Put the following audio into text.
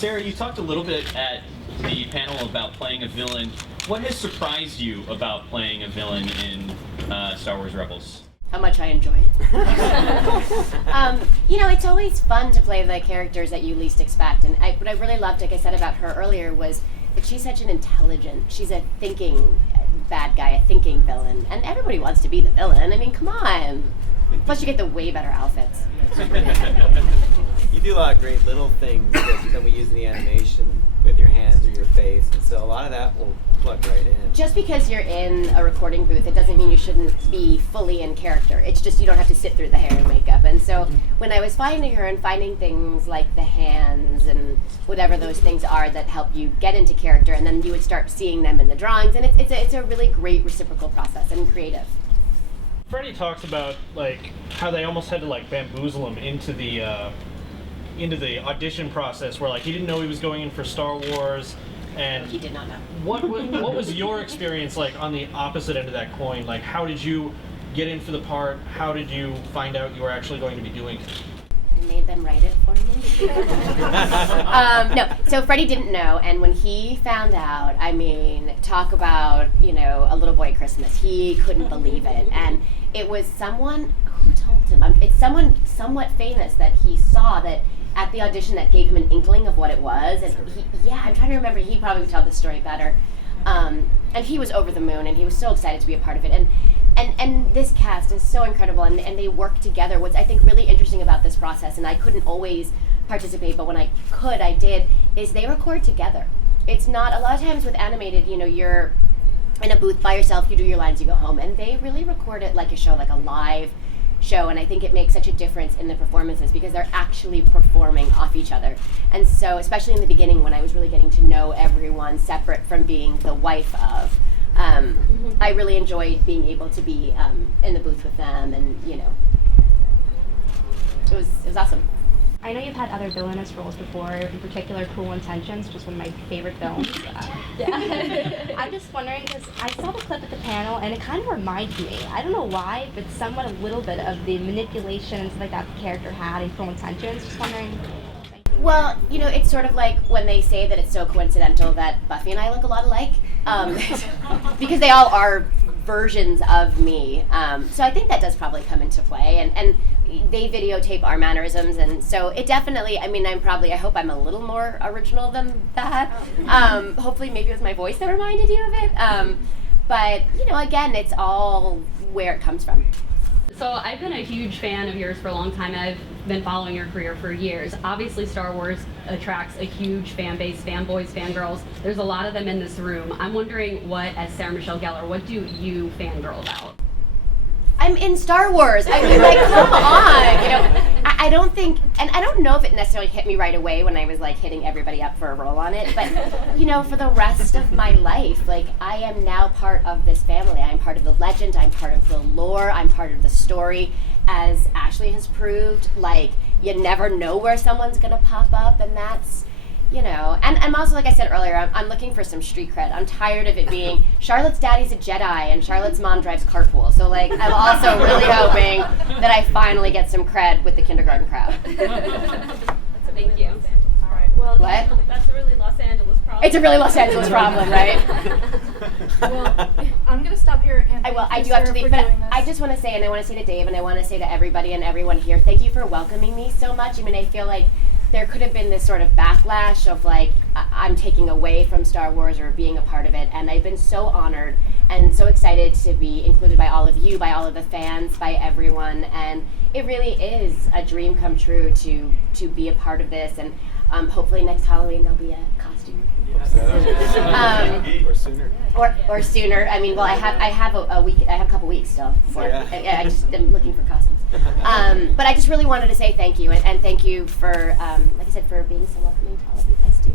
Sarah, you talked a little bit at the panel about playing a villain. What has surprised you about playing a villain in Star Wars Rebels? How much I enjoy it. It's always fun to play the characters that you least expect. And what I really loved, like I said about her earlier, was that she's such an she's a thinking bad guy, a thinking villain. And everybody wants to be the villain. I mean, come on. Plus you get the way better outfits. You do a lot of great little things that we use in the animation with your hands or your face, and so a lot of that will plug right in. Just because you're in a recording booth, it doesn't mean you shouldn't be fully in character. It's just you don't have to sit through the hair and makeup. And so when I was finding her and finding things like the hands and whatever those things are that help you get into character, and then you would start seeing them in the drawings, and it's a really great reciprocal process and creative. Freddie talks about like how they almost had to like bamboozle him into the audition process, where like he didn't know he was going in for Star Wars, and he did not know. What was your experience like on the opposite end of that coin? Like, how did you get in for the part? How did you find out you were actually going to be doing it? I made them write it for me. No, so Freddie didn't know, and when he found out, I mean, talk about, a little boy Christmas. He couldn't believe it, and it was someone, who told him? It's someone somewhat famous that he saw that at the audition that gave him an inkling of what it was, and I'm trying to remember, he probably would tell the story better, and he was over the moon, and he was so excited to be a part of it, and this cast is so incredible, and they work together. What's I think really interesting about this process, and I couldn't always participate, but when I could, I did, is they record together. It's not, a lot of times with animated, you're in a booth by yourself, you do your lines, you go home, and they really record it like a show, like a live show, and I think it makes such a difference in the performances because they're actually performing off each other. And so, especially in the beginning when I was really getting to know everyone separate from being the wife of, I really enjoyed being able to be in the booth with them, and it was awesome. I know you've had other villainous roles before, in particular Cruel Intentions, just one of my favorite films. I'm just wondering, because I saw the clip at the panel, and it kind of reminded me, I don't know why, but somewhat a little bit of the manipulation and stuff like that the character had in Cruel Intentions. Just wondering. Well, it's sort of like when they say that it's so coincidental that Buffy and I look a lot alike, because they all are versions of me. So I think that does probably come into play, and they videotape our mannerisms, and so it definitely, I hope I'm a little more original than that. Hopefully maybe it was my voice that reminded you of it. But, again, it's all where it comes from. So I've been a huge fan of yours for a long time. I've been following your career for years. Obviously, Star Wars attracts a huge fan base, fanboys, fangirls. There's a lot of them in this room. I'm wondering as Sarah Michelle Gellar, what do you fangirl about? I'm in Star Wars. Come on. I don't think, and I don't know if it necessarily hit me right away when I was hitting everybody up for a role on it, but for the rest of my life, I am now part of this family. I'm part of the legend, I'm part of the lore, I'm part of the story. As Ashley has proved, you never know where someone's gonna pop up, and that's, and I'm also, like I said earlier, I'm looking for some street cred. I'm tired of it being Charlotte's daddy's a Jedi and Charlotte's mom drives carpool. So I'm also really hoping that I finally get some cred with the kindergarten crowd. Thank you. All right. Well, what? That's a really Los Angeles problem. It's a really Los Angeles problem, right? Well, I'm going to stop here. And I do have to leave, but I just want to say, and I want to say to Dave, and I want to say to everybody and everyone here, thank you for welcoming me so much. I feel like there could have been this sort of backlash of I'm taking away from Star Wars or being a part of it, and I've been so honored and so excited to be included by all of you, by all of the fans, by everyone, and it really is a dream come true to be a part of this, and hopefully next Halloween there'll be a costume. Or sooner. Or sooner. I have a week. I have a couple weeks still. Before. I just am looking for costumes. But I just really wanted to say thank you, and thank you for, like I said, for being so welcoming to all of you guys too.